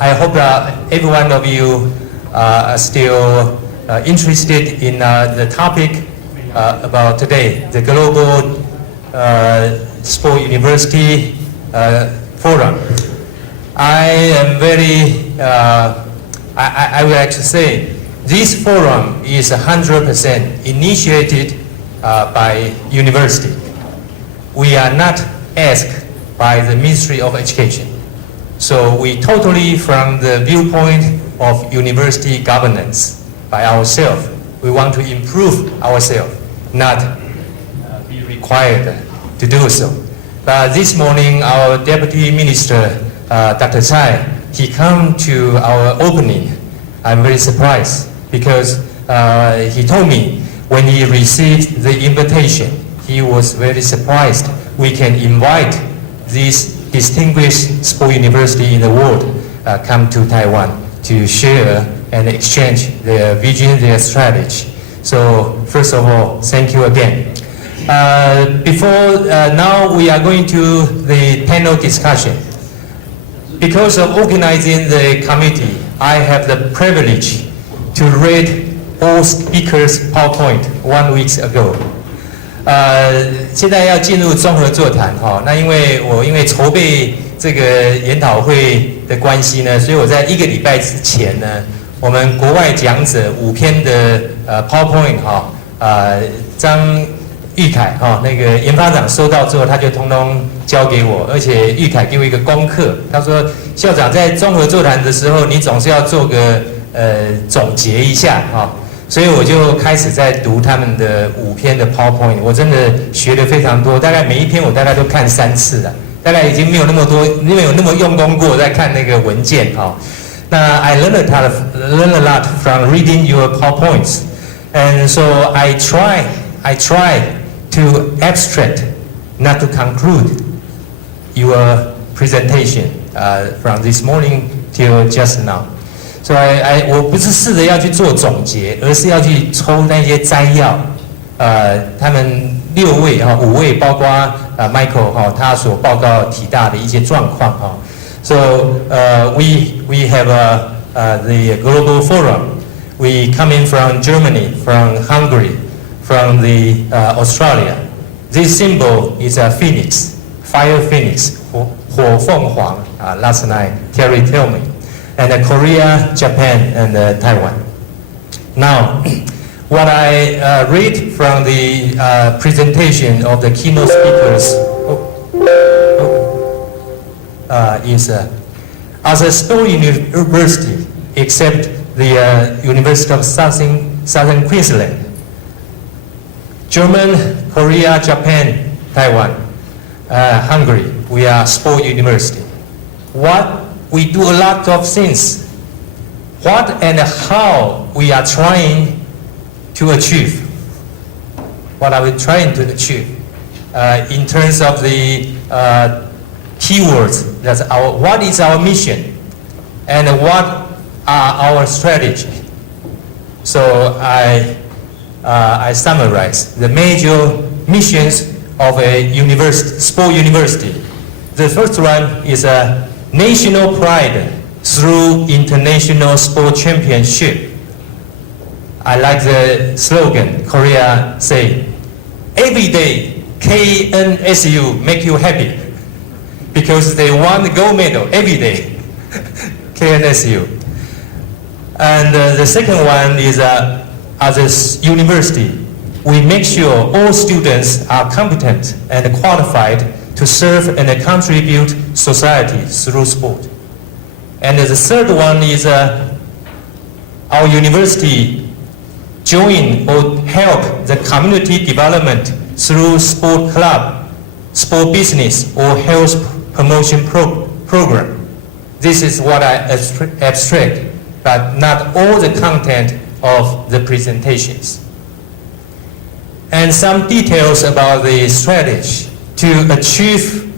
I hope that every one of you are still interested in the topic about today, the Global Sport University Forum. I am very, I would like to say, this forum is 100% initiated by university. We are not asked by the Ministry of Education. So we totally, from the viewpoint of university governance, by ourselves, we want to improve ourselves, not be required to do so. But this morning, our Deputy Minister, Dr. Tsai, he came to our opening. I'm very surprised because he told me when he received the invitation, he was very surprised we can invite this distinguished sport university in the world come to Taiwan to share and exchange their vision, their strategy. So first of all, thank you again. Now we are going to the panel discussion. Because of organizing the committee, I have the privilege to read all speakers' PowerPoint 1 week ago. 现在要进入综合座谈哈，那因为筹备这个研讨会的关系呢，所以我在1个礼拜之前呢，我们国外讲者5篇的PowerPoint 张玉凯那个研发长收到之后，他就通通交给我，而且玉凯给我一个功课，他说校长在综合座谈的时候，你总是要做个总结一下所以我就开始在读他们的5篇的 PowerPoint， 我真的学得非常多，大概每一篇我大概都看3次了，大概已经没有那么用功过在看那个文件那 I learned a lot from reading your PowerPoints, and so I try to abstract, not to conclude your presentation from this morning till just now. So 我不是试着要去做总结，而是要去抽那些摘要。他们5位，包括Michael 他所报告体大的一些状况So we have the global forum. We coming from Germany, from Hungary, from the Australia. This symbol is a phoenix, fire phoenix, 火凤凰last night Terry told me. And Korea, Japan, and Taiwan. Now, what I read from the presentation of the keynote speakers is as a sport university, except the University of Southern Queensland, German, Korea, Japan, Taiwan, Hungary, we are sport university. We do a lot of things. What and how we are trying to achieve? What are we trying to achieve? In terms of the keywords, what is our mission? And what are our strategy? So I summarize the major missions of a sport university. The first one is a national pride through international sport championship. I like the slogan Korea say, every day KNSU make you happy, because they won the gold medal every day. KNSU. And the second one is as a university, we make sure all students are competent and qualified to serve and contribute society through sport. And the third one is our university join or help the community development through sport club, sport business, or health promotion program. This is what I abstract, but not all the content of the presentations. And some details about the strategy to achieve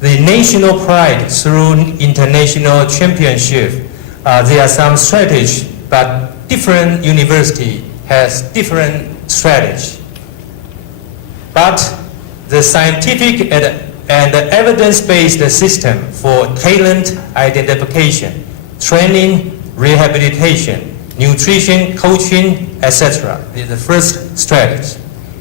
the national pride through international championship. There are some strategies, but different university has different strategy. But the scientific and evidence-based system for talent identification training, rehabilitation, nutrition, coaching, etc. is the first strategy.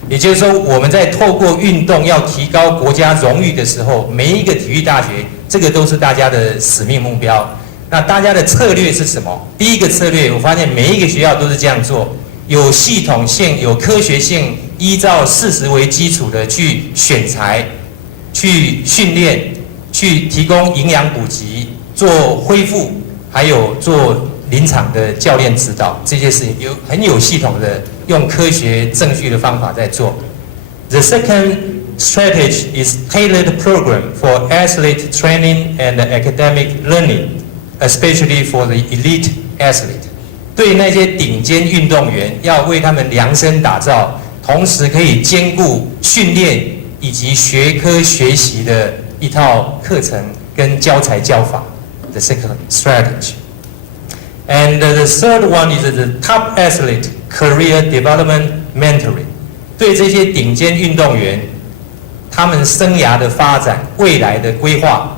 也就是说，我们在透过运动要提高国家荣誉的时候，每一个体育大学，这个都是大家的使命目标。那大家的策略是什么？第一个策略，我发现每一个学校都是这样做，有系统性、有科学性，依照事实为基础的去选材、去训练、去提供营养补给、做恢复，还有做临场的教练指导，这些事情很有系统的用科学正序的方法在做。The second strategy is tailored program for athlete training and academic learning, especially for the elite athlete. 对那些顶尖运动员，要为他们量身打造，同时可以兼顾训练以及学科学习的一套课程跟教材教法。The second strategy. And the third one is the top athlete career development mentoring. 对这些顶尖运动员，他们生涯的发展、未来的规划，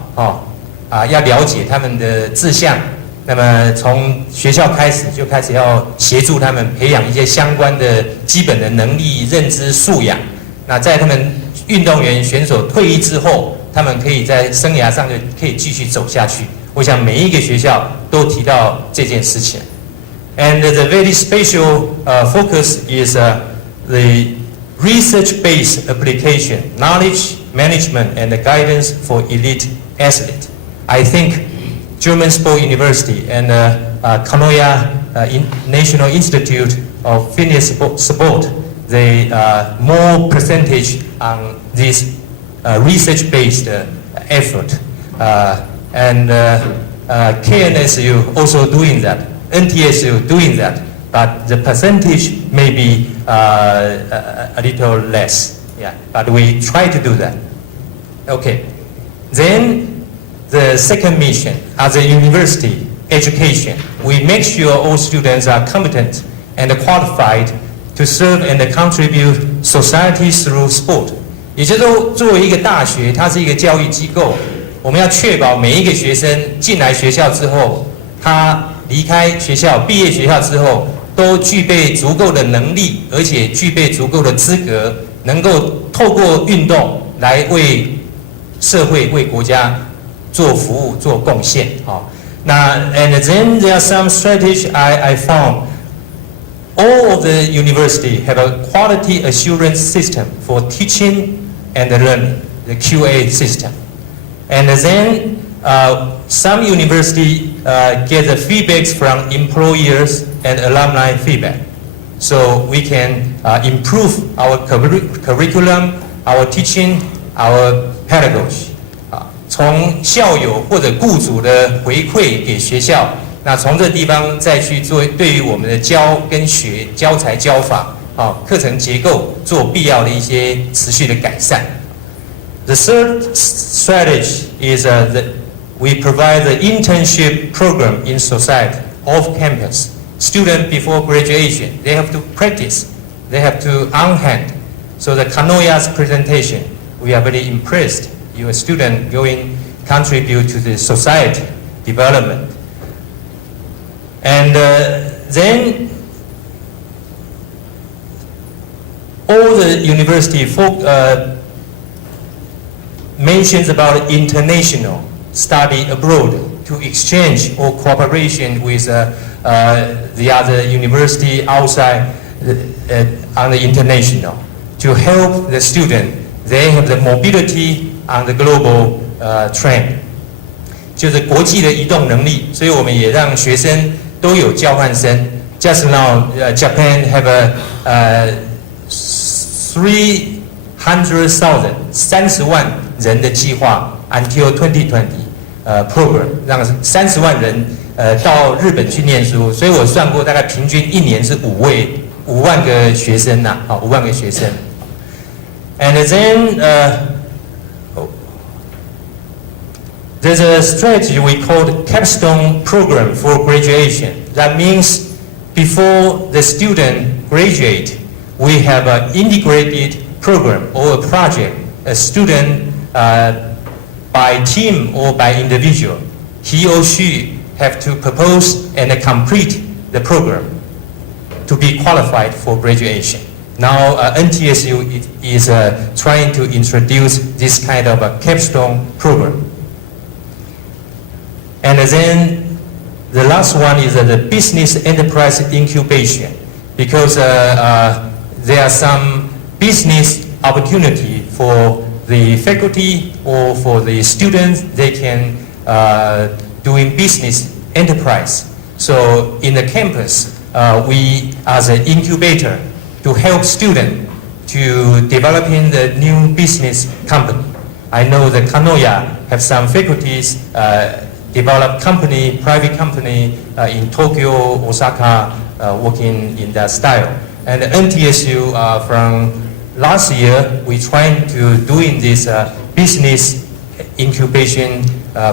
要了解他们的志向。那么从学校开始就开始要协助他们培养一些相关的基本的能力、认知素养。那在他们运动员选手退役之后，他们可以在生涯上就可以继续走下去。我想每一个学校都提到这件事情。And the very special focus is the research-based application, knowledge management and guidance for elite athlete. I think German Sport University and Kanoya National Institute of Fitness Sport, they more percentage on this research-based effort. And KNSU also doing that, NTSU doing that, but the percentage may be a little less. Yeah, but we try to do that. Okay, then the second mission as a university education, we make sure all students are competent and qualified to serve and contribute society through sport. 也就是说，作为一个大学，它是一个教育机构。我们要确保每一个学生进来学校之后，他离开学校、毕业学校之后，都具备足够的能力，而且具备足够的资格，能够透过运动来为社会、为国家做服务、做贡献。那 and then there are some strategy I found. All of the university have a quality assurance system for teaching and learning, the QA system. And then some university get the feedbacks from employers and alumni feedback. So we can improve our curriculum, our teaching, our pedagogy. 从校友或者雇主的回馈给学校，那从这地方再去做对于我们的教跟学教材教法，课程结构做必要的一些持续的改善。The third strategy is that we provide the internship program in society, off campus. Students before graduation, they have to practice, they have to on hand. So the Kanoya's presentation, we are very impressed. Your student going contribute to the society development. And then all the university mentions about international study abroad to exchange or cooperation with the other university outside on the international to help the student. They have the mobility on the global trend. 就是国际的移动能力，所以我们也让学生都有交换生。Just now, Japan have a 300,000 30万人的计划 until 2020 program， 让30万人到日本去念书。所以我算过，大概平均一年是5万个学生呐，5万个学生。And then there's a strategy we call the capstone program for graduation. That means before the student graduate, we have an integrated program or a project, a student by team or by individual. He or she have to propose and complete the program to be qualified for graduation. Now NTSU is trying to introduce this kind of a capstone program. And then the last one is the business enterprise incubation, because there are some business opportunity for the faculty or for the students. They can doing business enterprise. So in the campus, we as an incubator to help students to developing the new business company. I know the Kanoya have some faculties develop company, private company in Tokyo, Osaka, working in that style. And the NTSU from last year, we trying to doing this business incubation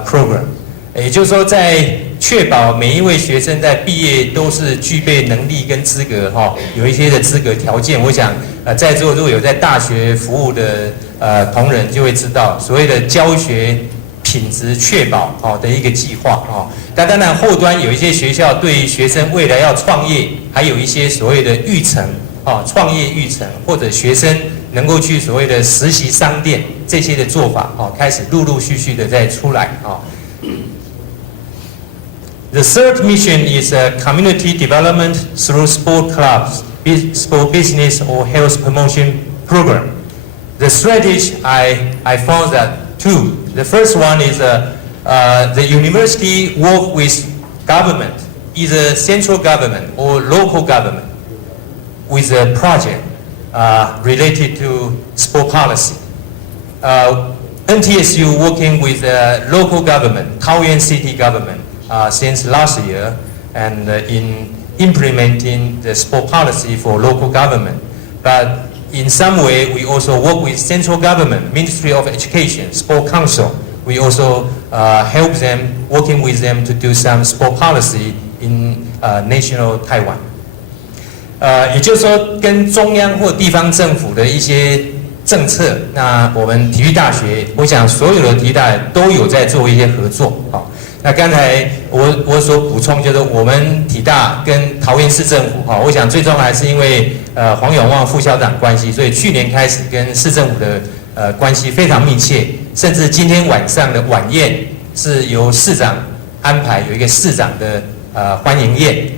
program. 也就是说，在确保每一位学生在毕业都是具备能力跟资格有一些的资格条件。我想在座如果有在大学服务的同仁就会知道，所谓的教学品质确保的一个计划但当然后端有一些学校对于学生未来要创业，还有一些所谓的育成创业育成，或者学生能够去所谓的实习商店这些的做法开始陆陆续续的在出来The third mission is community development through sport clubs, sport business or health promotion program. The strategy I found that two. The first one is the university work with government, either central government or local government, with a project related to sport policy. NTSU working with local government, Taoyuan city government, since last year, and in implementing the sport policy for local government. But in some way, we also work with central government, Ministry of Education, Sport Council. We also help them, working with them to do some sport policy in national Taiwan. 也就是说，跟中央或地方政府的一些政策，那我们体育大学，我想所有的体育大学都有在做一些合作那刚才我所补充就是我们体大跟桃园市政府我想最重要还是因为黄永旺副校长关系，所以去年开始跟市政府的关系非常密切，甚至今天晚上的晚宴是由市长安排，有一个市长的欢迎宴。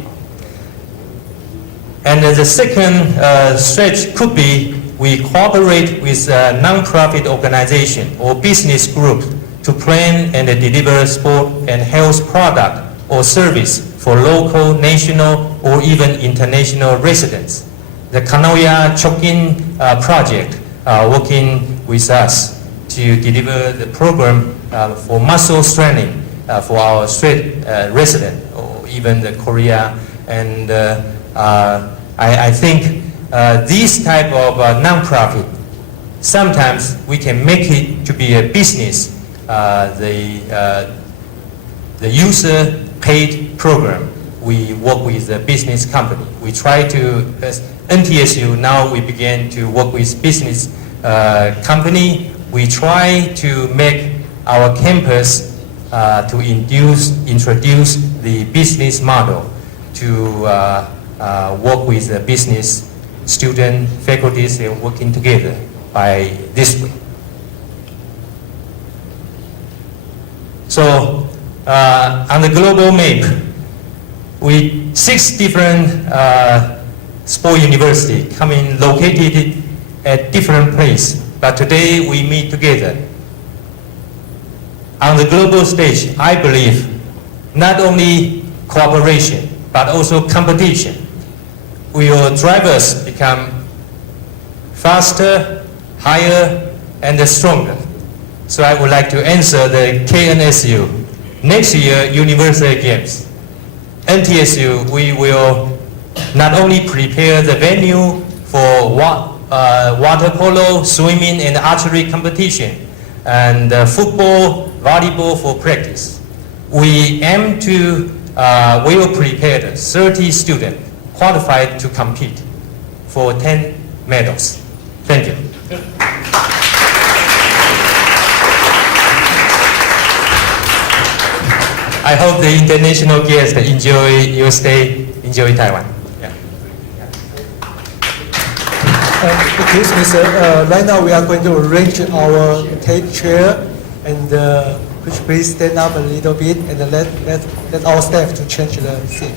And the second stretch could be we cooperate with a non-profit organization or business group to plan and deliver sport and health product or service for local, national, or even international residents. The Kanoya Chokin project working with us to deliver the program for muscle strengthening for our resident or even the Korea. And I think this type of non-profit, sometimes we can make it to be a business. The user paid program, we work with the business company. We try to, as NTSU, now we begin to work with business company. We try to make our campus to introduce the business model to work with the business student, faculties, and working together by this way. So on the global map, with 6 different sport universities located at different places, but today we meet together. On the global stage, I believe not only cooperation, but also competition will drive us become faster, higher, and stronger. So I would like to answer the KNSU. Next year, University Games. NTSU, we will not only prepare the venue for water polo, swimming, and archery competition, and football, volleyball for practice. We aim to well prepared 30 students qualified to compete for 10 medals. Thank you. I hope the international guests enjoy your stay, enjoy Taiwan. Yeah. Excuse me, sir. Right now we are going to arrange our tape chair, and could you please stand up a little bit and let our staff to change the seat.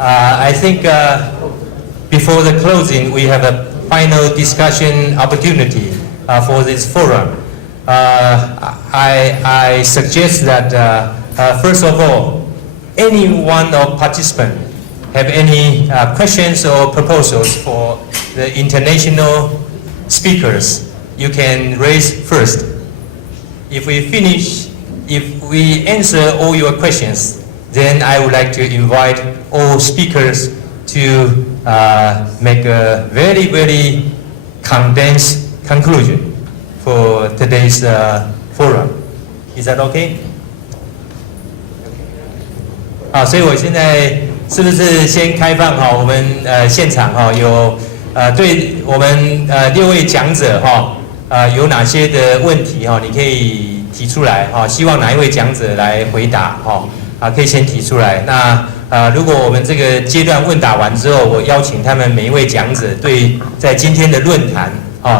I think before the closing, we have a final discussion opportunity for this forum. I suggest that first of all, any one of participants have any questions or proposals for the international speakers, you can raise first. If we answer all your questions, then I would like to invite all speakers to make a very, very condensed conclusion for today's forum. Is that okay? 好，所以我现在是不是先开放哈？我们现场哈有对我们6位讲者哈有哪些的问题哈？你可以提出来哈，希望哪一位讲者来回答哈？可以先提出来。那如果我们这个阶段问答完之后，我邀请他们每一位讲者对在今天的论坛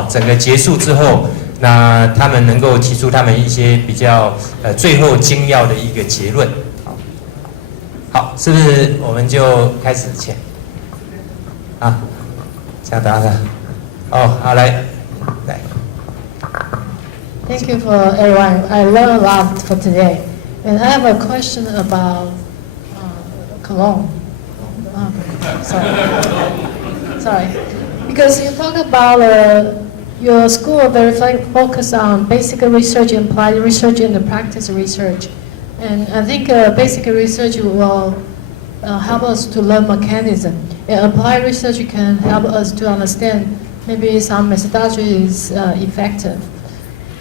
整个结束之后，那他们能够提出他们一些比较最后精要的一个结论。好，是不是我们就开始前？想答的。好，来。Thank you for everyone. I learned a lot for today. And I have a question about Cologne. Sorry. Because you talk about your school very focused on basic research, applied research, and the practice research. And I think basic research will help us to learn mechanism. And applied research can help us to understand maybe some methodology is effective.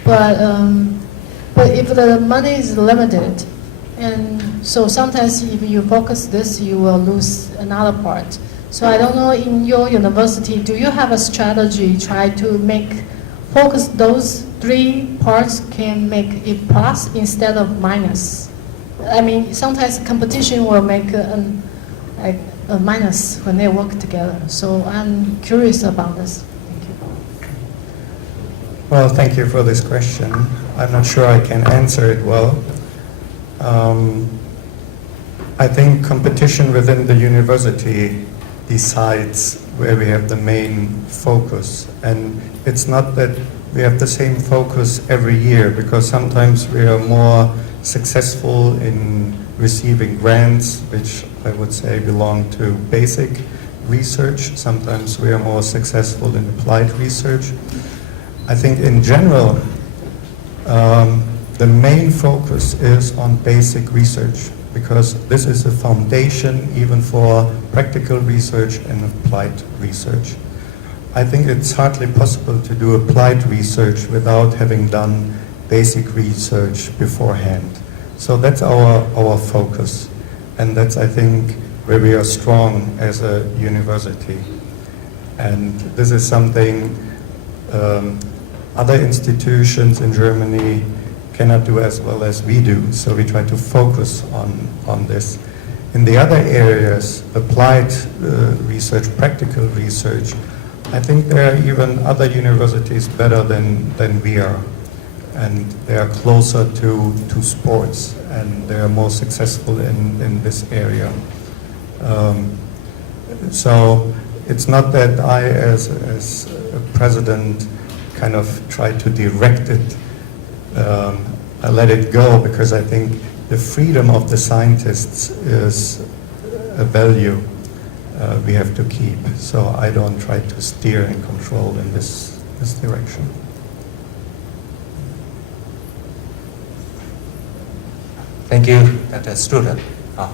But if the money is limited, and so sometimes if you focus this, you will lose another part. So I don't know, in your university, do you have a strategy try to focus those 3 parts can make it plus instead of minus? I mean, sometimes competition will make minus when they work together. So I'm curious about this. Thank you. Well, thank you for this question. I'm not sure I can answer it well. I think competition within the university decides where we have the main focus. And it's not that we have the same focus every year, because sometimes we are more successful in receiving grants, which I would say belong to basic research. Sometimes we are more successful in applied research. I think in general, the main focus is on basic research, because this is a foundation even for practical research and applied research. I think it's hardly possible to do applied research without having done basic research beforehand. So that's our focus, and that's, I think, where we are strong as a university. And this is something other institutions in Germany cannot do as well as we do, so we try to focus on this. In the other areas, applied research, practical research, I think there are even other universities better than we are, and they are closer to sports, and they are more successful in this area. So it's not that I, as a president, kind of try to direct it. I let it go, because I think the freedom of the scientists is a value we have to keep. So I don't try to steer and control in this direction. Thank you, Dr. Struder. 好，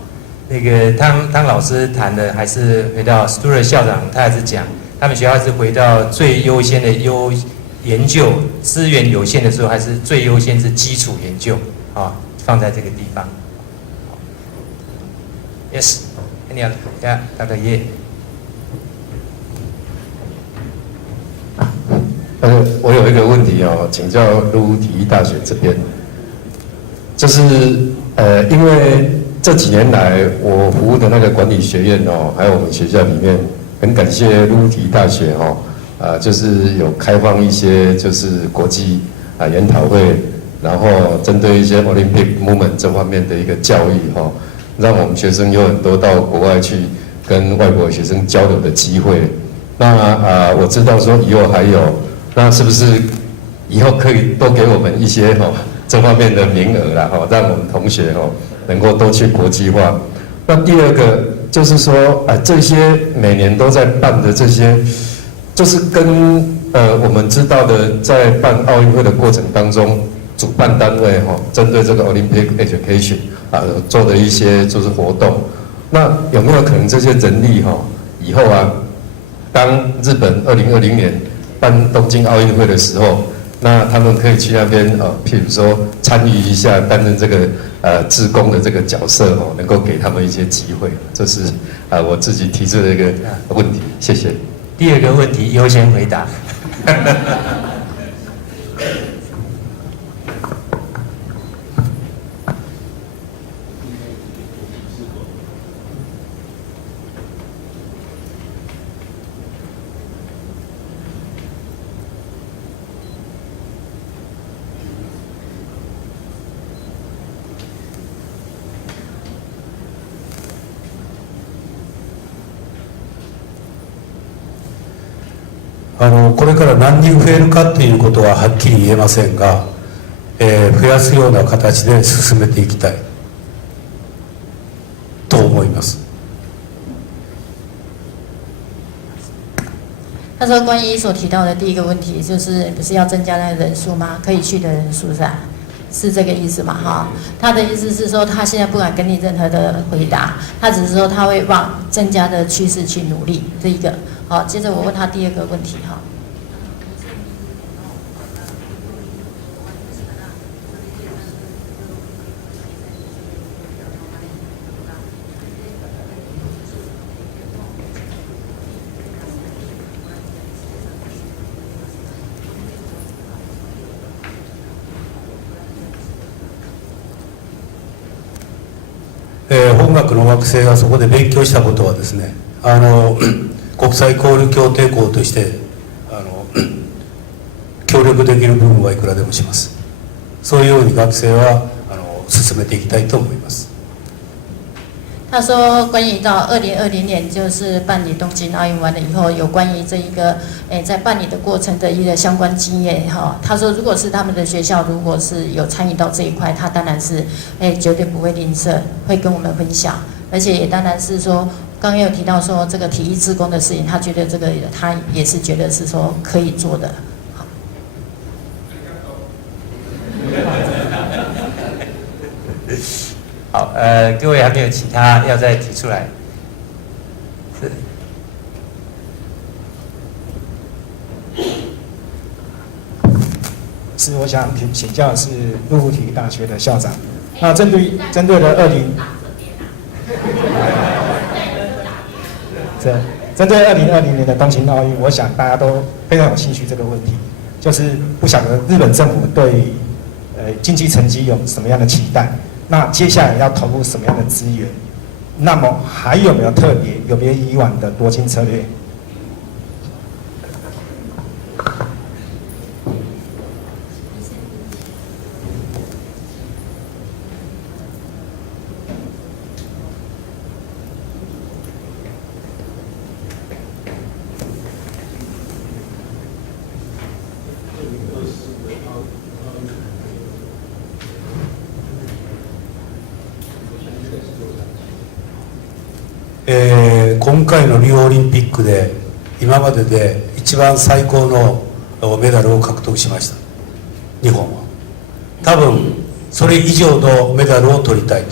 那个汤老师谈的还是回到 Struder 校长，他还是讲，他们学校还是回到最优先的研究，资源有限的时候，还是最优先是基础研究啊，放在这个地方。Yes, any other? Yeah, Dr. Ye. 我有一个问题哦，请教陆体育大学这边，就是因为这几年来我服务的那个管理学院哦，还有我们学校里面，很感谢陆体育大学哦。就是有开放一些就是国际研讨会，然后针对一些 Olympic movement 这方面的一个教育让我们学生有很多到国外去跟外国学生交流的机会。那我知道说以后还有，那是不是以后可以多给我们一些这方面的名额啦让我们同学能够多去国际化。那第二个就是说这些每年都在办的这些。就是跟我们知道的，在办奥运会的过程当中，主办单位针对这个 Olympic Education 做的一些就是活动，那有没有可能这些人力以后当日本2020年办东京奥运会的时候，那他们可以去那边譬如说参与一下，担任这个志工的这个角色能够给他们一些机会，这是我自己提出的一个问题，谢谢。第二个问题优先回答。これから何人増えるかということははっきり言えませんが、増やすような形で進めていきたいと思います。他说：“关于所提到的第一个问题，就是不是要增加那个人数吗？可以去的人数是这个意思嘛？哈，他的意思是说，他现在不敢给你任何的回答，他只是说他会往增加的趋势去努力。这一个，好，接着我问他第二个问题哈。”本本学の学生がそこで勉強したことはですね、国際交流協定校として協力できる部分はいくらでもします。そういうように学生は進めていきたいと思います。他说，关于到2020年就是办理东京奥运完了以后，有关于这一个在办理的过程的一个相关经验哈。他说，如果是他们的学校，如果是有参与到这一块，他当然是绝对不会吝啬，会跟我们分享，而且也当然是说，刚刚有提到说这个体育志工的事情，他觉得这个他也是觉得是说可以做的。好，各位还没有其他要再提出来？是我想请教的是陆路体育大学的校长。那针对了针对2020年的东京奥运，我想大家都非常有兴趣这个问题，就是不晓得日本政府对竞技成绩有什么样的期待。那接下来要投入什么样的资源？那么还有没有特别有别以往的夺金策略？今回のリオオリンピックで今までで一番最高のメダルを獲得しました、日本は。多分それ以上のメダルを取りたい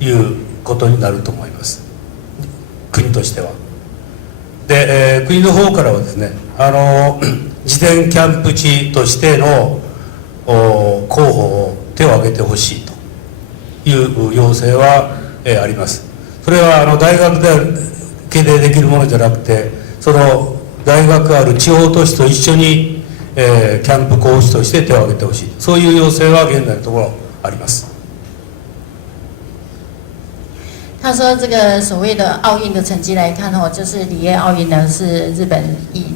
ということになると思います、国としては。で、国の方からはですね、事前キャンプ地としての候補を手を挙げてほしいという要請はあります。それは大学でできるものじゃなくて、その大学ある地方都市と一緒に、キャンプ講師として手を挙げてほしい、そういう要請は現在のところあります。他说：“这个所谓的奥运的成绩来看哦，就是里约奥运呢是日本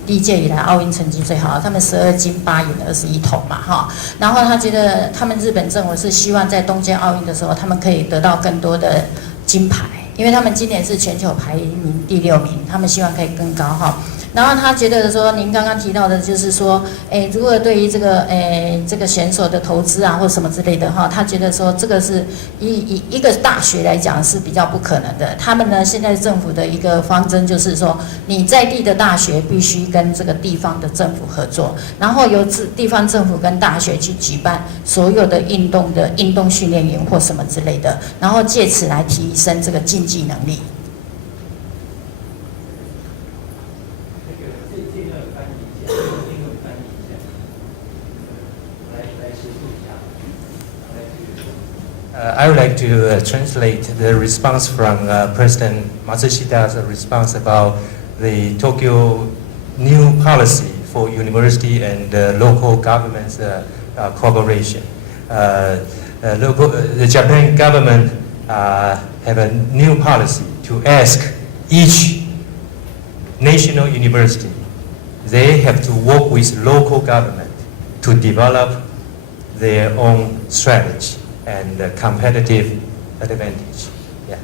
历届以来奥运成绩最好，他们12金8银21铜嘛哈。然后他觉得他们日本政府是希望在东京奥运的时候，他们可以得到更多的金牌，因为他们今年是全球排名第6名，他们希望可以更高哈。然后他觉得说，您刚刚提到的就是说，如果对于这个选手的投资啊或什么之类的哈，他觉得说这个是以一个大学来讲是比较不可能的。他们呢现在政府的一个方针就是说，你在地的大学必须跟这个地方的政府合作，然后由地方政府跟大学去举办所有的运动训练营或什么之类的，然后借此来提升这个竞技能力。I would like to translate the response from President Matsushida's response about the Tokyo new policy for university and local governments cooperation. The Japan government have a new policy to ask each national university, they have to work with local government to develop their own strategy and competitive advantage. Yeah,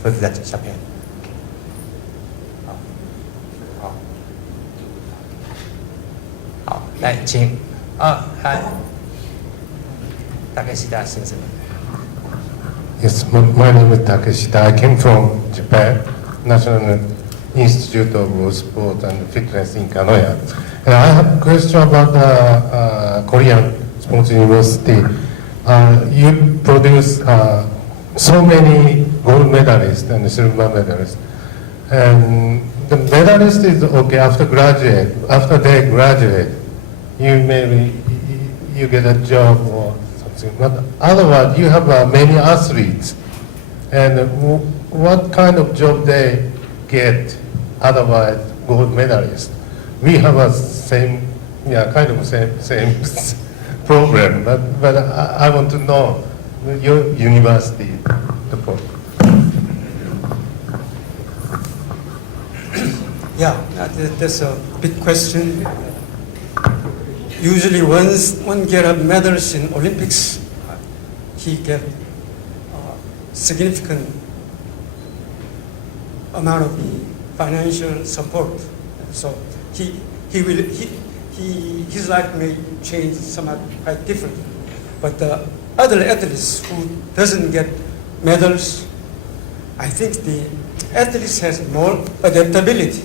for that Japan. 好，来，请Takeshita先生。Yes, my name is Takeshita. I came from Japan, National Institute of Sport and Fitness in Kanoya. And I have a question about the Korean Sports University. You produce so many gold medalists and silver medalists. And the medalist is okay after they graduate, you get a job or something. But otherwise, you have many athletes. And what kind of job they get otherwise gold medalists? We have a same problem, but I want to know your university, the point. Yeah, that's a big question. Usually, once one get a medals in Olympics, he get significant amount of financial support. So his life may change somewhat quite different. But the other athletes who doesn't get medals, I think the athletes has more adaptability.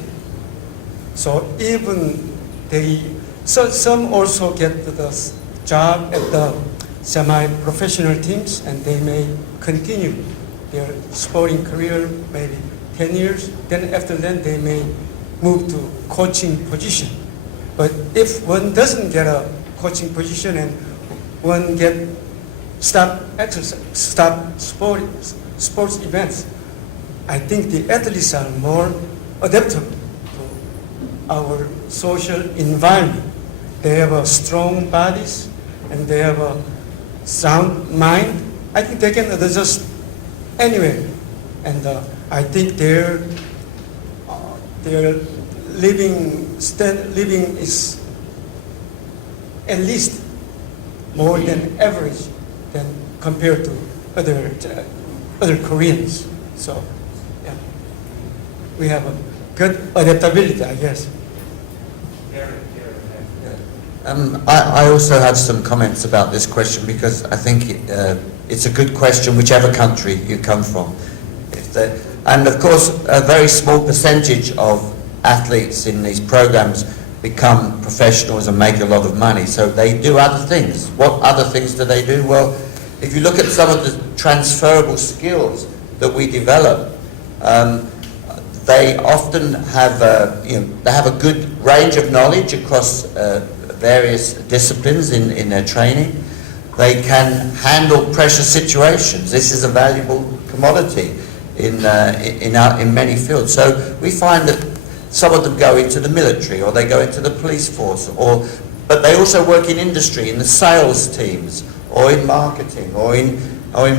So even some also get the job at the semi-professional teams, and they may continue their sporting career maybe 10 years. Then after that, they may move to coaching position. But if one doesn't get a coaching position and one stop sports events, I think the athletes are more adaptable to our social environment. They have a strong bodies and they have a sound mind. I think they can adjust anywhere, and I think their living is at least more than average than compared to other Koreans. So yeah, we have a good adaptability, I guess. I also have some comments about this question, because I think it's a good question whichever country you come from. And of course, a very small percentage of athletes in these programs become professionals and make a lot of money. So they do other things. What other things do they do? Well, if you look at some of the transferable skills that we develop, they often have they have a good range of knowledge across various disciplines in their training. They can handle pressure situations. This is a valuable commodity in many fields. So we find that some of them go into the military, or they go into the police force, but they also work in industry, in the sales teams, or in marketing, or in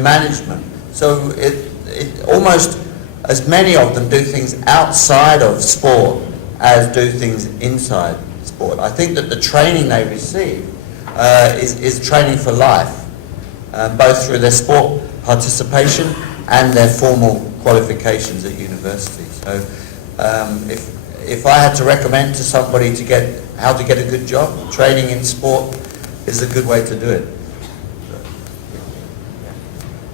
management. So it almost as many of them do things outside of sport as do things inside sport. I think that the training they receive is training for life, both through their sport participation and their formal qualifications at university. So if I had to recommend to somebody how to get a good job, training in sport is a good way to do it.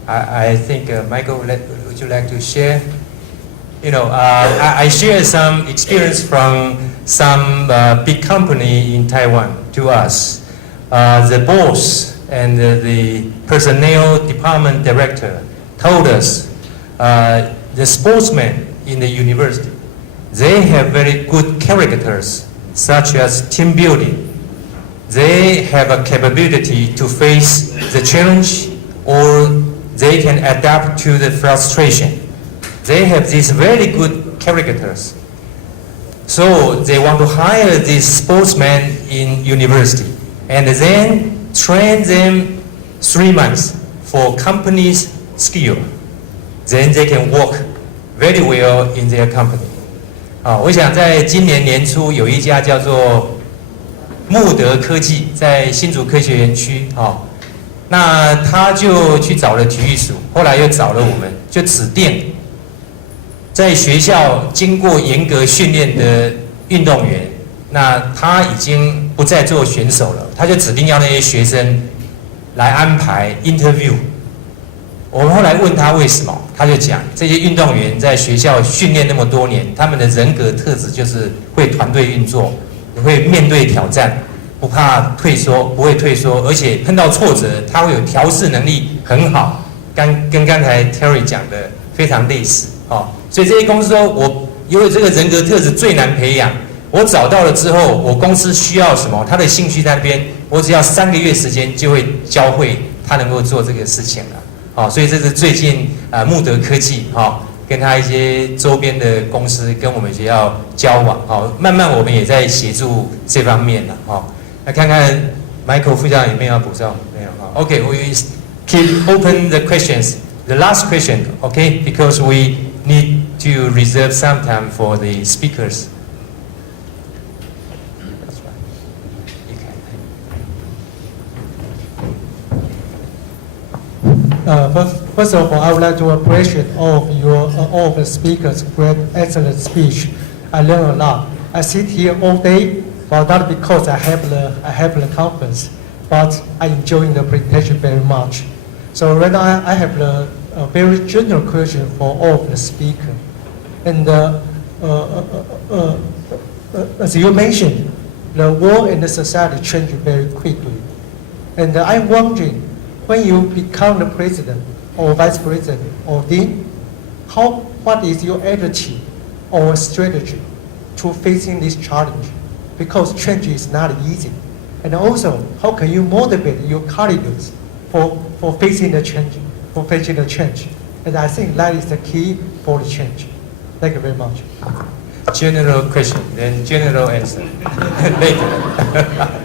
I think, Michael, would you like to share? I share some experience from some big company in Taiwan to us. The boss and the personnel department director told us the sportsmen in the university, they have very good characters, such as team building. They have a capability to face the challenge, or they can adapt to the frustration. They have these very good characters. So they want to hire these sportsmen in university and then train them 3 months for company's skill. Then they can work very well in their company. 我想在今年年初有一家叫做慕德科技，在新竹科学园区，那他就去找了体育署，后来又找了我们，就指定在学校经过严格训练的运动员，那他已经不再做选手了，他就指定要那些学生来安排 interview。我们后来问他为什么，他就讲这些运动员在学校训练那么多年，他们的人格特质就是会团队运作，会面对挑战，不怕退缩，不会退缩，而且碰到挫折，他会有调适能力很好，跟刚才 Terry 讲的非常类似。所以这些公司说，我因为这个人格特质最难培养，我找到了之后，我公司需要什么，他的兴趣在那边，我只要3个月时间就会教会他能够做这个事情了。所以这是最近慕德科技跟他一些周边的公司跟我们学校交往，慢慢我们也在协助这方面了。那看看 Michael 副校长有没有要补充？没有？Okay, we keep open the questions. The last question, okay, because we need to reserve some time for the speakers. First of all, I would like to appreciate all of the speakers' great, excellent speech. I learned a lot. I sit here all day, but not because I have the conference, but I enjoy the presentation very much. So right now, I have a very general question for all of the speakers. And as you mentioned, the world and the society change very quickly. And I'm wondering, when you become the president or vice president or dean, what is your attitude or strategy to facing this challenge? Because change is not easy. And also, how can you motivate your colleagues for facing the change, And I think that is the key for the change. Thank you very much. General question, then general answer later.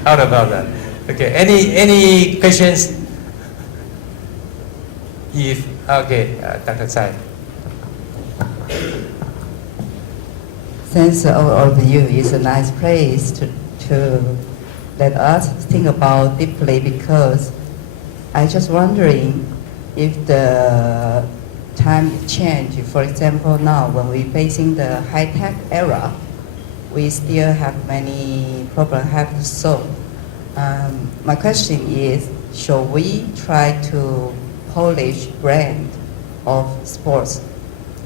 How about that? Okay. Any questions? Dr. Tsai. Thanks all of you. It's a nice place to let us think about deeply, because I just wondering if the time change. For example, now when we're facing the high-tech era, we still have many problems have to solve. My question is, should we try to polish brand of sports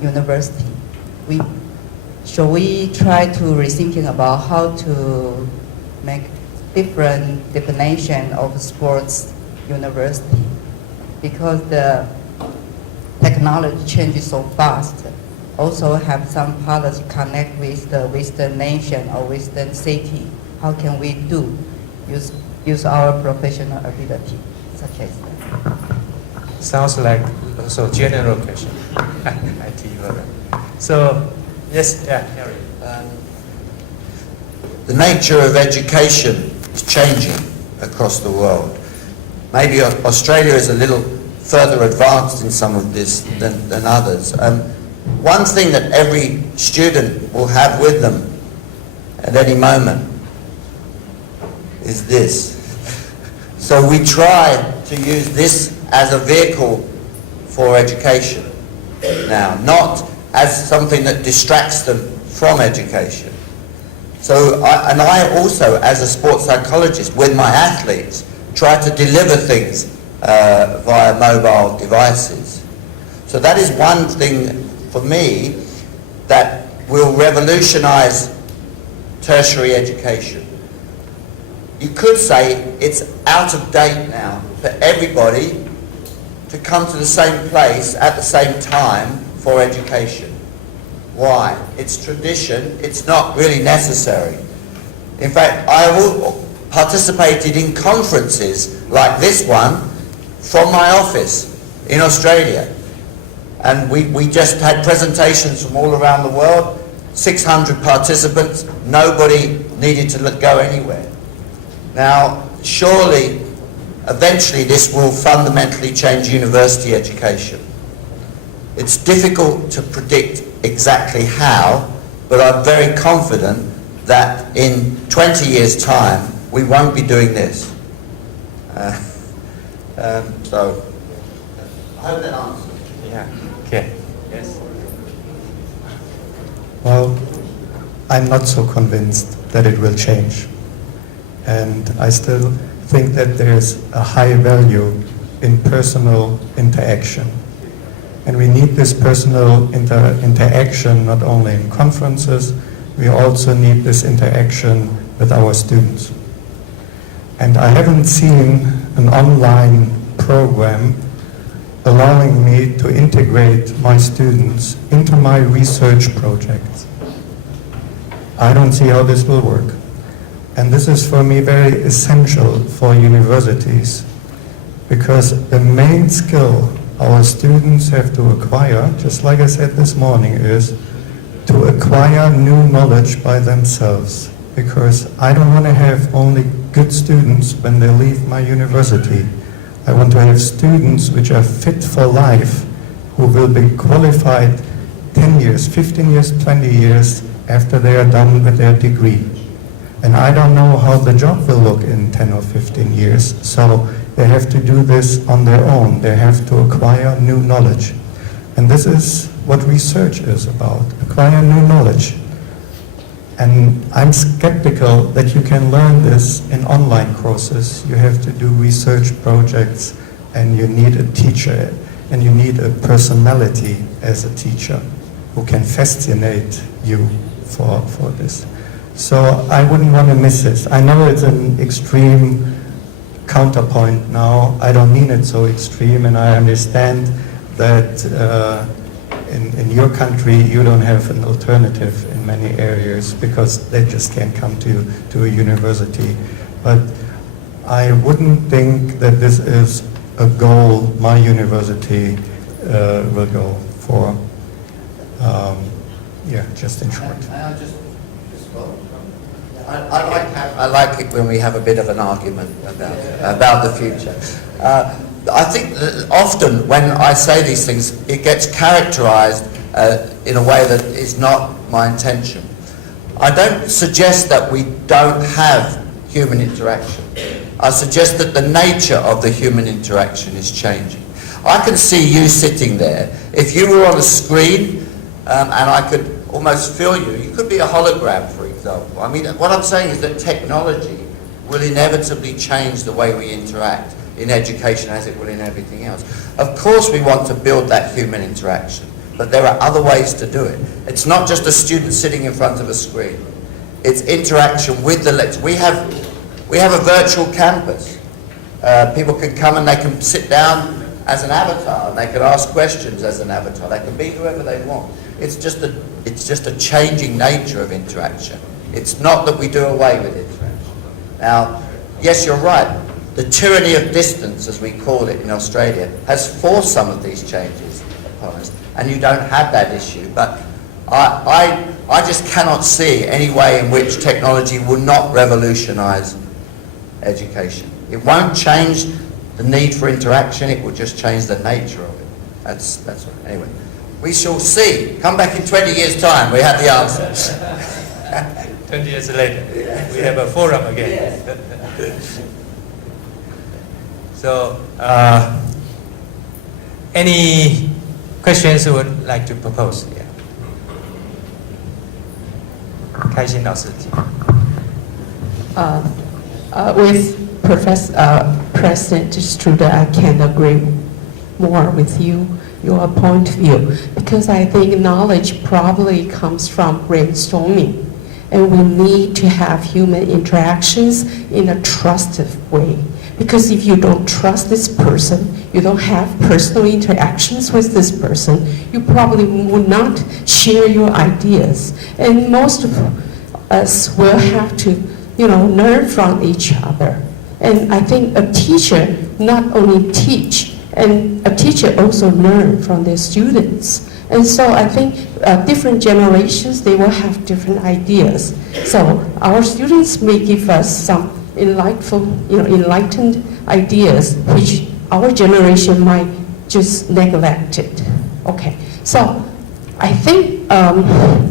university? Should we try to rethinking about how to make different definition of sports university? Because the technology changes so fast. Also have some policy connect with the Western nation or Western city. How can we use our professional ability, such as that? Sounds like also general question. IT level. So, yes, Harry. The nature of education is changing across the world. Maybe Australia is a little further advanced in some of this than others. One thing that every student will have with them at any moment is this. So we try to use this as a vehicle for education now, not as something that distracts them from education. So I also, as a sports psychologist with my athletes, try to deliver things via mobile devices. So that is one thing for me that will revolutionize tertiary education. You could say it's out of date now for everybody to come to the same place at the same time for education. Why? It's tradition, it's not really necessary. In fact, I participated in conferences like this one from my office in Australia. And we just had presentations from all around the world, 600 participants, nobody needed to go anywhere. Now, surely, eventually this will fundamentally change university education. It's difficult to predict exactly how, but I'm very confident that in 20 years' time, we won't be doing this. So, I hope that answers. Yeah, okay. Yes. Well, I'm not so convinced that it will change. And I still think that there's a high value in personal interaction. And we need this personal interaction not only in conferences, we also need this interaction with our students. And I haven't seen an online program allowing me to integrate my students into my research projects. I don't see how this will work. And this is for me very essential for universities, because the main skill our students have to acquire, just like I said this morning, is to acquire new knowledge by themselves. Because I don't want to have only good students when they leave my university. I want to have students which are fit for life, who will be qualified 10 years, 15 years, 20 years after they are done with their degree. And I don't know how the job will look in 10 or 15 years. So they have to do this on their own. They have to acquire new knowledge. And this is what research is about, acquire new knowledge. And I'm skeptical that you can learn this in online courses. You have to do research projects, and you need a teacher, and you need a personality as a teacher who can fascinate you for this. So I wouldn't want to miss this. I know it's an extreme counterpoint now. I don't mean it so extreme, and I understand that in your country you don't have an alternative in many areas because they just can't come to a university. But I wouldn't think that this is a goal my university will go for. Yeah, just in short. I'll just go. I like it when we have a bit of an argument about the future. I think that often when I say these things, it gets characterized in a way that is not my intention. I don't suggest that we don't have human interaction. I suggest that the nature of the human interaction is changing. I can see you sitting there. If you were on a screen and I could almost feel you, you could be a hologram, for example. I mean, what I'm saying is that technology will inevitably change the way we interact in education as it will in everything else. Of course we want to build that human interaction, but there are other ways to do it. It's not just a student sitting in front of a screen. It's interaction with the lecturer. We have a virtual campus. People can come and they can sit down as an avatar, and they can ask questions as an avatar. They can be whoever they want. It's just a changing nature of interaction. It's not that we do away with interaction. Now, yes, you're right. The tyranny of distance, as we call it in Australia, has forced some of these changes upon us, and you don't have that issue. But I just cannot see any way in which technology will not revolutionize education. It won't change the need for interaction, it will just change the nature of it. That's right. Anyway, we shall see. Come back in 20 years' time, we have the answers. 20 years later, we have a forum again. So, any questions you would like to propose? Yeah. 开心老师。With President Struder, I can agree more with your point of view, because I think knowledge probably comes from brainstorming, and we need to have human interactions in a trusted way. Because if you don't trust this person, you don't have personal interactions with this person, you probably will not share your ideas. And most of us will have to, learn from each other. And I think a teacher not only teach, and a teacher also learn from their students. And so I think different generations, they will have different ideas. So our students may give us some enlightened ideas, which our generation might just neglect it. Okay, so I think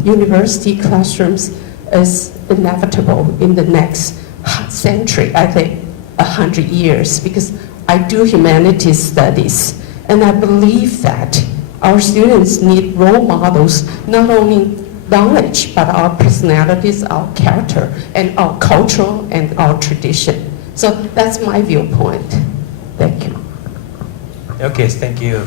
university classrooms is inevitable in the next century, I think 100 years, because I do humanities studies, and I believe that our students need role models, not only knowledge, but our personalities, our character, and our culture, and our tradition. So that's my viewpoint. Thank you. Okay, thank you.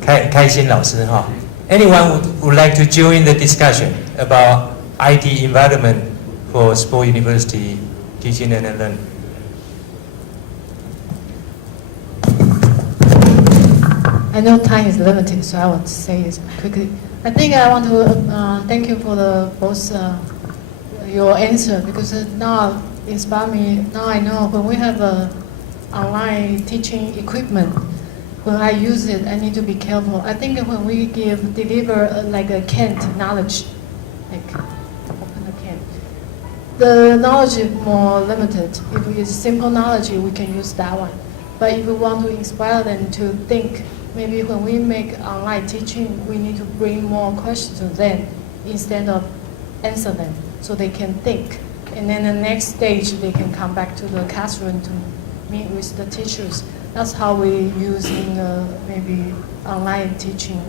开心老师哈。Anyone would like to join the discussion about IT environment for sport university teaching and learning? I know time is limited, so I want to say it quickly. I think I want to thank you for both your answer, because now inspire me. Now I know when we have online teaching equipment, when I use it, I need to be careful. I think when we deliver like a canned knowledge, like open a can, the knowledge is more limited. If it's simple knowledge, we can use that one. But if we want to inspire them to think, maybe when we make online teaching, we need to bring more questions to them instead of answer them, so they can think. And then the next stage, they can come back to the classroom to meet with the teachers. That's how we use in maybe online teaching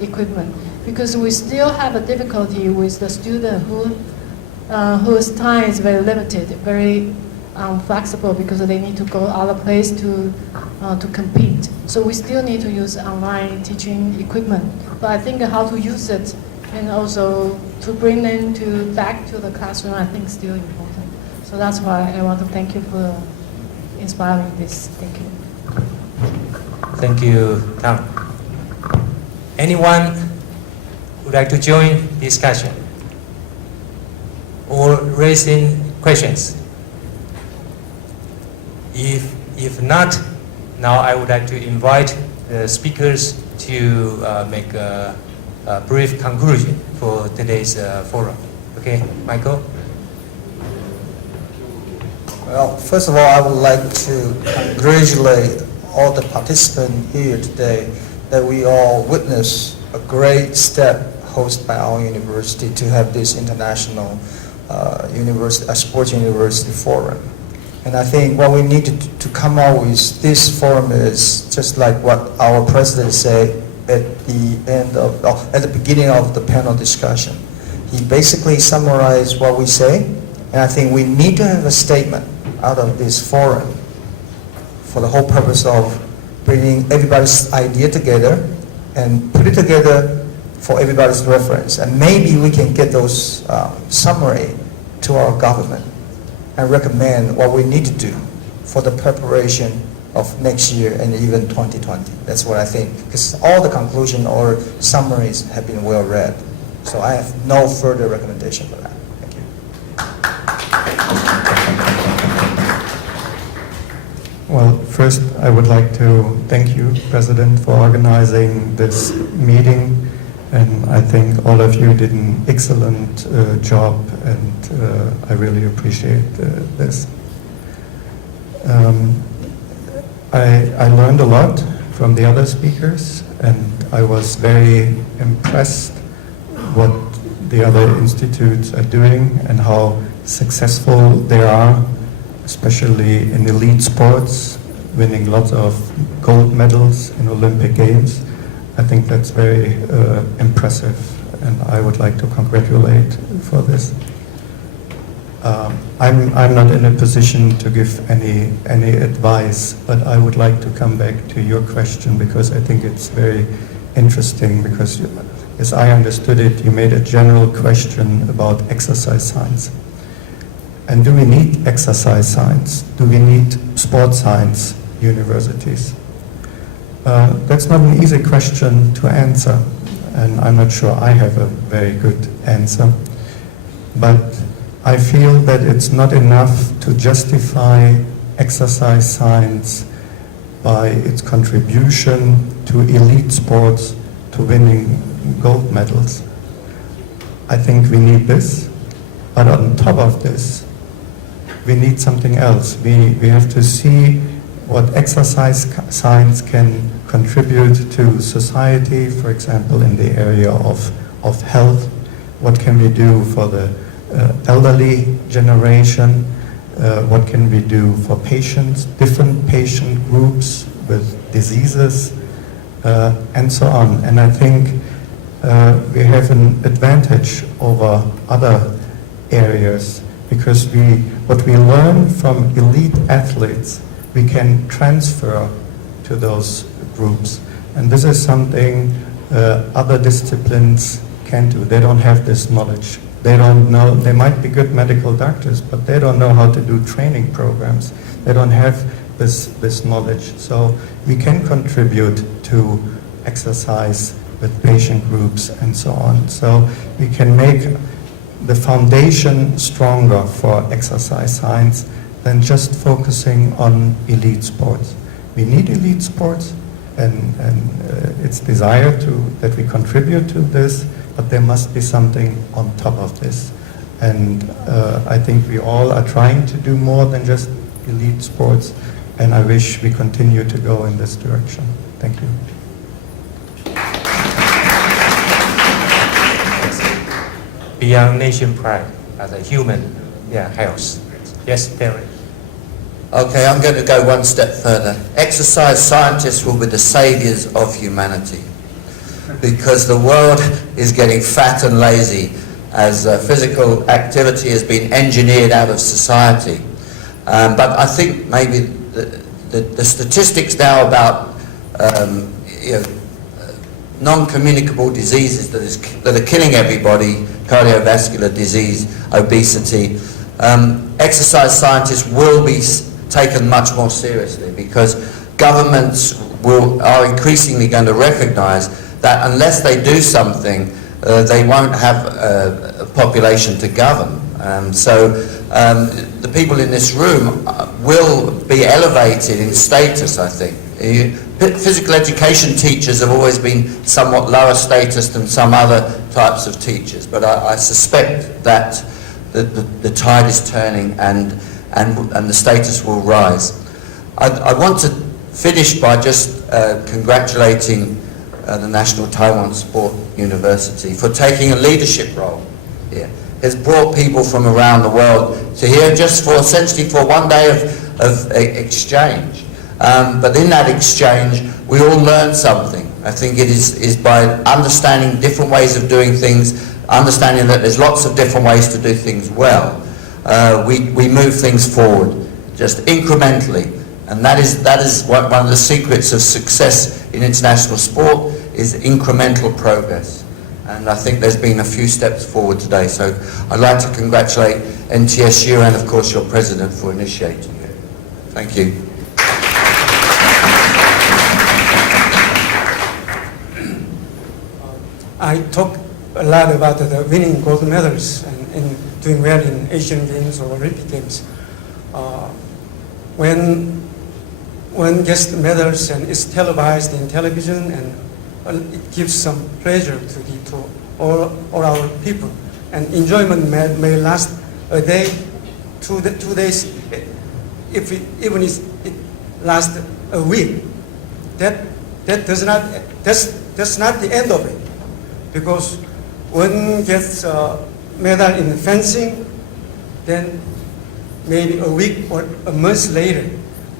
equipment. Because we still have a difficulty with the student whose time is very limited, very flexible because they need to go other place to compete. So we still need to use online teaching equipment. But I think how to use it and also to bring them back to the classroom, I think is still important. So that's why I want to thank you for inspiring this. Thank you. Thank you, Tom. Anyone would like to join discussion or raising questions? If not, now I would like to invite the speakers to make a brief conclusion for today's forum. Okay, Michael? Well, first of all, I would like to congratulate all the participants here today that we all witnessed a great step hosted by our university to have this international sports university forum. And I think what we need to come out with this forum is just like what our president said at the beginning of the panel discussion. He basically summarized what we say, and I think we need to have a statement out of this forum for the whole purpose of bringing everybody's idea together and put it together for everybody's reference. And maybe we can get those summary to our government and recommend what we need to do for the preparation of next year and even 2020. That's what I think, because all the conclusion or summaries have been well read. So I have no further recommendation for that. Thank you. Well, first I would like to thank you, President, for organizing this meeting. And I think all of you did an excellent job, and I really appreciate this. I learned a lot from the other speakers, and I was very impressed what the other institutes are doing and how successful they are, especially in elite sports, winning lots of gold medals in Olympic Games. I think that's very impressive, and I would like to congratulate for this. I'm not in a position to give any advice, but I would like to come back to your question because I think it's very interesting, because as I understood it, you made a general question about exercise science. And do we need exercise science? Do we need sports science universities? That's not an easy question to answer, and I'm not sure I have a very good answer. But I feel that it's not enough to justify exercise science by its contribution to elite sports, to winning gold medals. I think we need this, but on top of this, we need something else. We have to see what exercise science can contribute to society, for example, in the area of health. What can we do for the elderly generation? What can we do for patients, different patient groups with diseases, and so on. And I think we have an advantage over other areas because what we learn from elite athletes, we can transfer to those groups. And this is something other disciplines can't do. They don't have this knowledge. They don't know, they might be good medical doctors, but they don't know how to do training programs. They don't have this knowledge. So we can contribute to exercise with patient groups and so on. So we can make the foundation stronger for exercise science than just focusing on elite sports. We need elite sports, and it's desired that we contribute to this, but there must be something on top of this. And I think we all are trying to do more than just elite sports, and I wish we continue to go in this direction. Thank you. Beyond nation pride as a human health. Yes, Terry. Okay, I'm going to go one step further. Exercise scientists will be the saviors of humanity because the world is getting fat and lazy as physical activity has been engineered out of society. But I think maybe the statistics now about non-communicable diseases that are killing everybody, cardiovascular disease, obesity, exercise scientists will be taken much more seriously because governments are increasingly going to recognize that unless they do something, they won't have a population to govern. So the people in this room will be elevated in status, I think. Physical education teachers have always been somewhat lower status than some other types of teachers, but I suspect that the tide is turning and the status will rise. I want to finish by just congratulating the National Taiwan Sport University for taking a leadership role here. It's brought people from around the world to here just for essentially for one day of exchange. But in that exchange, we all learn something. I think it is by understanding different ways of doing things, understanding that there's lots of different ways to do things well, we move things forward, just incrementally. And that is one of the secrets of success in international sport is incremental progress. And I think there's been a few steps forward today. So I'd like to congratulate NTSU and of course your president for initiating it. Thank you. I talk a lot about the winning gold medals and doing well in Asian Games or Olympic Games. When one gets the medals and it's televised in television and it gives some pleasure to all our people. And enjoyment may last a day, 2 days, even if it lasts a week. That's not the end of it. Because one gets a medal in fencing, then maybe a week or a month later,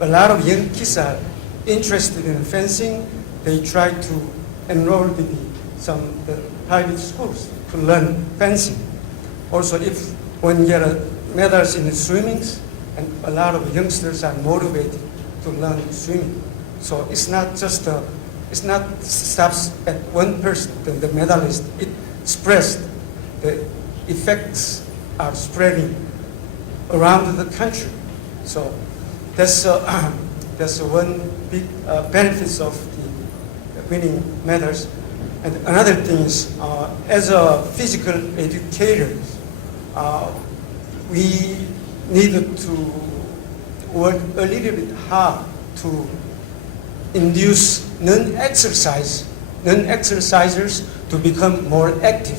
a lot of young kids are interested in fencing. They try to enroll in some private schools to learn fencing. Also, if one gets medals in swimming, and a lot of youngsters are motivated to learn swimming. So it's not just it's not stops at one person, the medalist. It spreads. The effects are spreading around the country. So that's one big benefits of the winning medals. And another thing is, as a physical educator, we needed to work a little bit hard to induce non-exercisers to become more active.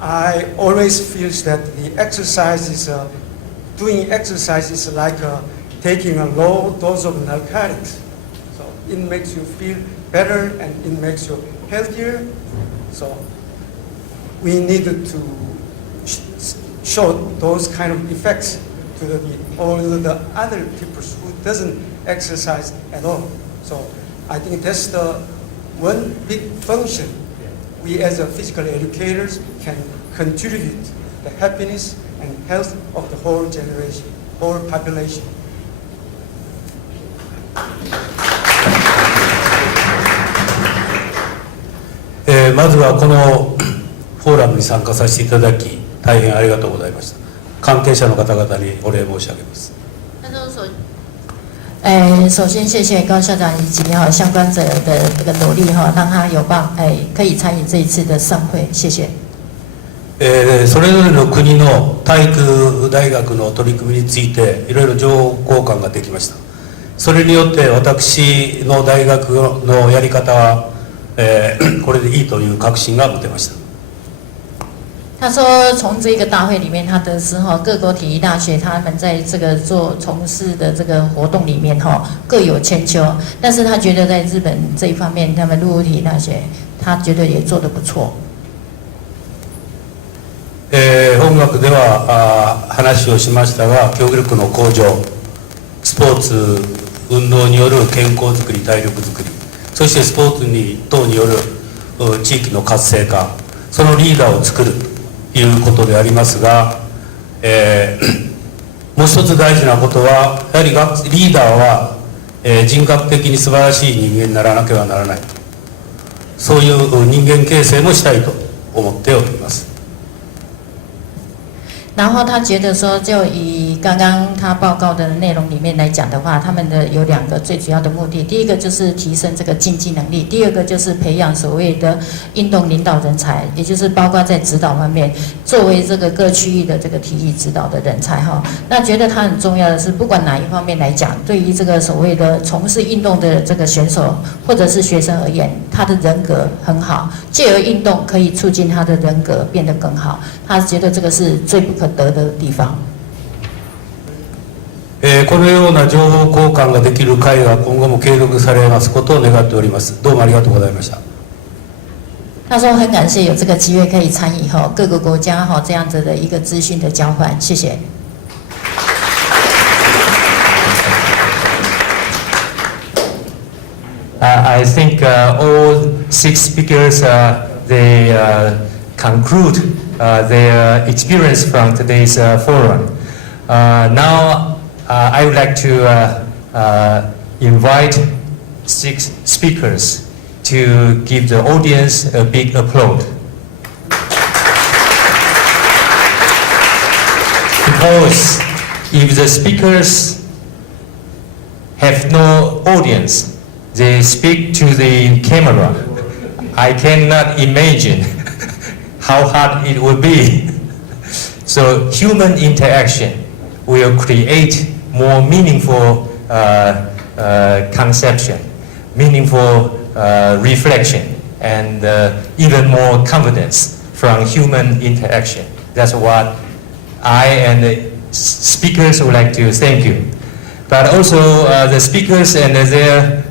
I always feel that the exercise is doing exercise is like taking a low dose of narcotics. So it makes you feel better and it makes you healthier. So we needed to show those kind of effects to all the other people who doesn't exercise at all. So I think that's the one big function we as a physical educators can contribute to the happiness and health of the whole generation, whole population. まずはこのフォーラムに参加させていただき大変ありがとうございました。関係者の方々にお礼申し上げます。首先谢谢高校长以及相关者的这个努力让他有可以参与这一次的盛会，谢谢。それぞれの国の体育大学の取り組みについていろいろ情報交換ができました。それによって私の大学のやり方は、これでいいという確信が持てました。他说，从这个大会里面，他得知各国体育大学他们在这个从事的这个活动里面各有千秋，但是他觉得在日本这一方面，他们陆体育大学他觉得也做得不错。本学では話をしましたが、競技力の向上、スポーツ運動による健康づくり、体力づくり、そしてスポーツ等による地域の活性化、そのリーダーを作るということでありますが、もう一つ大事なことはやはりリーダーは、人格的に素晴らしい人間にならなければならない、そういう人間形成もしたいと思っております。然后他觉得说，就以刚刚他报告的内容里面来讲的话，他们的有2个最主要的目的。第一个就是提升这个竞技能力，第二个就是培养所谓的运动领导人才，也就是包括在指导方面，作为这个各区域的这个体育指导的人才哈。那觉得他很重要的是，不管哪一方面来讲，对于这个所谓的从事运动的这个选手或者是学生而言，他的人格很好，借由运動可以促进他的人格变得更好。他觉得这个是最不可得的地方。このような情報交換ができる会が今後も継続されますことを願っております。どうもありがとうございました。他说很感谢有这个机会可以参与各个国家这样子的一个资讯的交换，谢谢。I think all 6 speakers they conclude their experience from today's forum. Now I would like to invite 6 speakers to give the audience a big applause. Because if the speakers have no audience, they speak to the camera, I cannot imagine how hard it would be. So human interaction will create more meaningful conception, meaningful reflection, and even more confidence from human interaction. That's what I and the speakers would like to thank you. But also the speakers and their,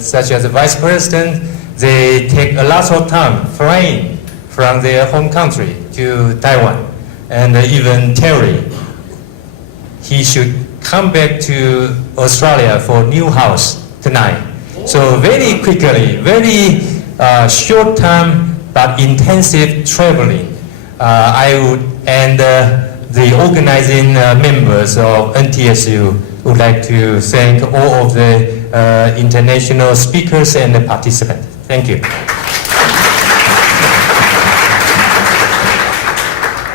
such as the Vice President, they take a lot of time flying from their home country to Taiwan. And even Terry, he should come back to Australia for new house tonight. So very quickly, very short time but intensive traveling. I would, and the organizing members of NTSU would like to thank all of the international speakers and the participants. Thank you.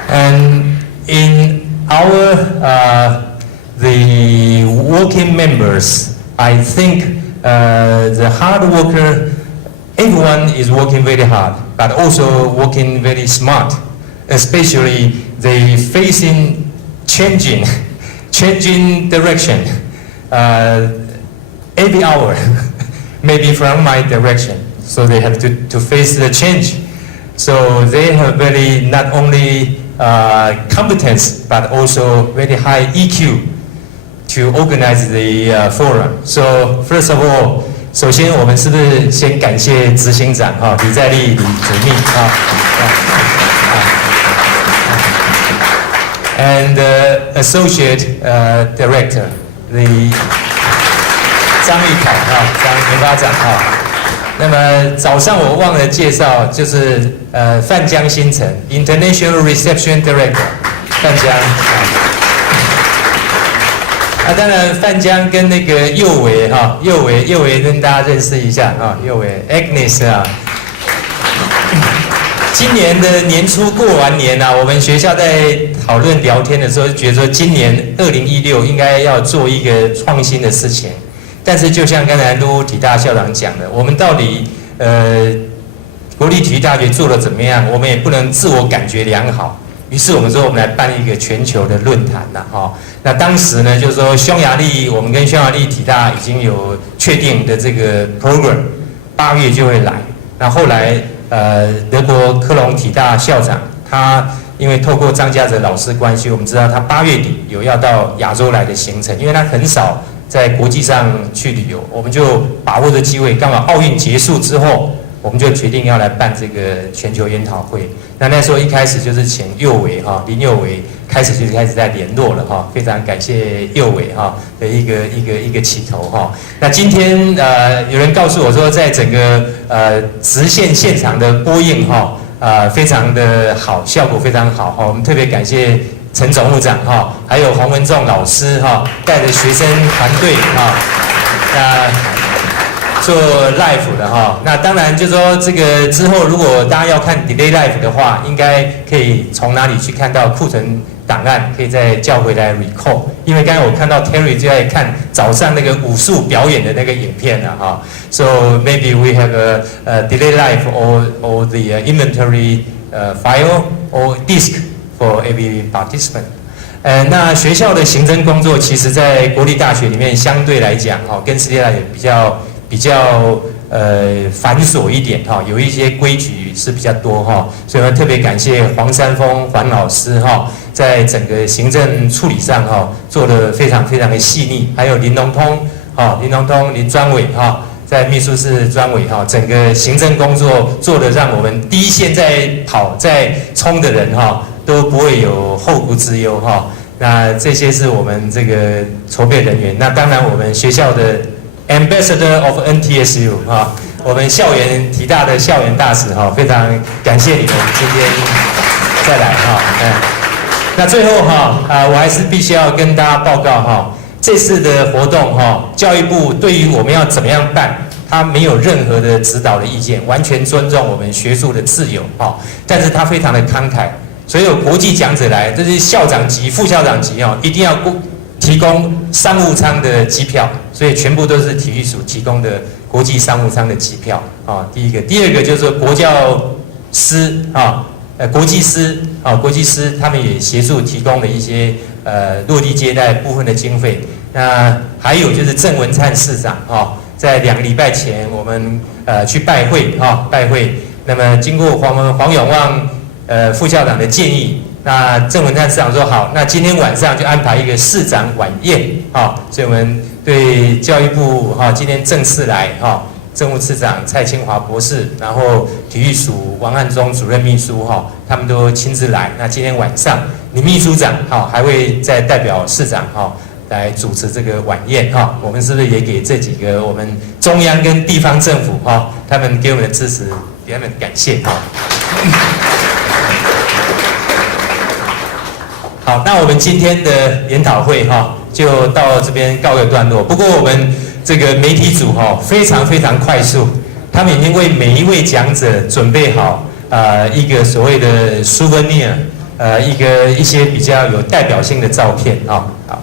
And in our the working members, I think the hard worker, everyone is working very hard, but also working very smart. Especially they facing changing direction every hour, maybe from my direction. So they have to face the change. So they have very not only competence but also very high EQ to organize the forum. So first of all, 首先我们是不是先感谢执行长李在立李主秘and associate director 张玉凯张研发长那么早上我忘了介绍，就是范江新城 International Reception Director 范江当然范江跟那个右维右维跟大家认识一下右维 Agnes 今年的年初过完年我们学校在讨论聊天的时候就觉得说今年2016应该要做一个创新的事情，但是就像刚才陆体大校长讲的，我们到底国立体育大学做得怎么样，我们也不能自我感觉良好，于是我们说我们来办一个全球的论坛那当时呢就是说匈牙利，我们跟匈牙利体大已经有确定的这个 program， 8月就会来。那后来德国科隆体大校长他因为透过张家泽老师关系，我们知道他8月底有要到亚洲来的行程，因为他很少在国际上去旅游，我们就把握着机会，刚好奥运结束之后我们就决定要来办这个全球研讨会。那时候一开始就是请右伟林右伟开始在联络了非常感谢右伟的一个起头那今天有人告诉我说，在整个直线现场的播映非常的好，效果非常好我们特别感谢陈总务长还有黄文仲老师带着学生团队做 live 的那当然就说这个之后如果大家要看 delay live 的话，应该可以从哪里去看到库存档案，可以再叫回来 recall。因为刚才我看到 Terry 就在看早上那个武术表演的那个影片了So maybe we have a delay live or the inventory file or disk for every participant。那学校的行政工作，其实在国立大学里面相对来讲跟私立大学比较繁琐一点有一些规矩是比较多所以我们特别感谢黄山峰黄老师在整个行政处理上做得非常非常的细腻，还有林龙通林专委在秘书室专委整个行政工作做得让我们第一线在跑在冲的人都不会有后顾之忧那这些是我们这个筹备人员。那当然我们学校的Ambassador of NTSU 我们体大的校园大使非常感谢你们今天再来那最后我还是必须要跟大家报告这次的活动教育部对于我们要怎么样办，他没有任何的指导的意见，完全尊重我们学术的自由但是他非常的慷慨，所有国际讲者来，这是校长级、副校长级一定要提供商务舱的机票，所以全部都是体育署提供的国际商务舱的机票第一个，第二个就是国教师国际师他们也协助提供了一些落地接待部分的经费。那还有就是郑文灿市长在2个礼拜前我们去拜会。那么经过黄永旺副校长的建议。那郑文灿市长说好，那今天晚上就安排一个市长晚宴所以我们对教育部今天正式来政务次长蔡清华博士，然后体育署王汉忠主任秘书他们都亲自来。那今天晚上李秘书长还会再代表市长来主持这个晚宴我们是不是也给这几个我们中央跟地方政府他们给我们的支持，给他们感谢好，那我们今天的研讨会就到这边告个段落。不过我们这个媒体组非常非常快速，他们已经为每一位讲者准备好一个所谓的 souvenir， 一些比较有代表性的照片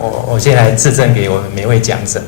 我先来致赠给我们每位讲者。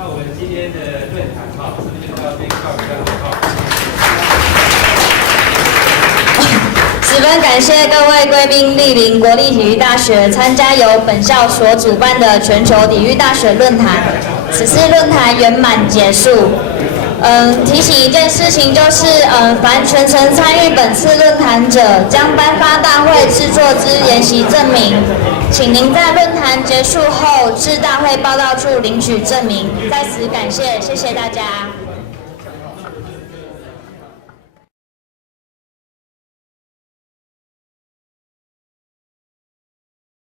那我们今天的论坛是不是就到这边告一段落？十分感谢各位贵宾莅临国立体育大学，参加由本校所主办的全球体育大学论坛。此次论坛圆满结束。提醒一件事情，就是凡全程参与本次论坛者，将颁发大会制作之研习证明，请您在论坛结束后至大会报到处领取证明。在此感谢，谢谢大家。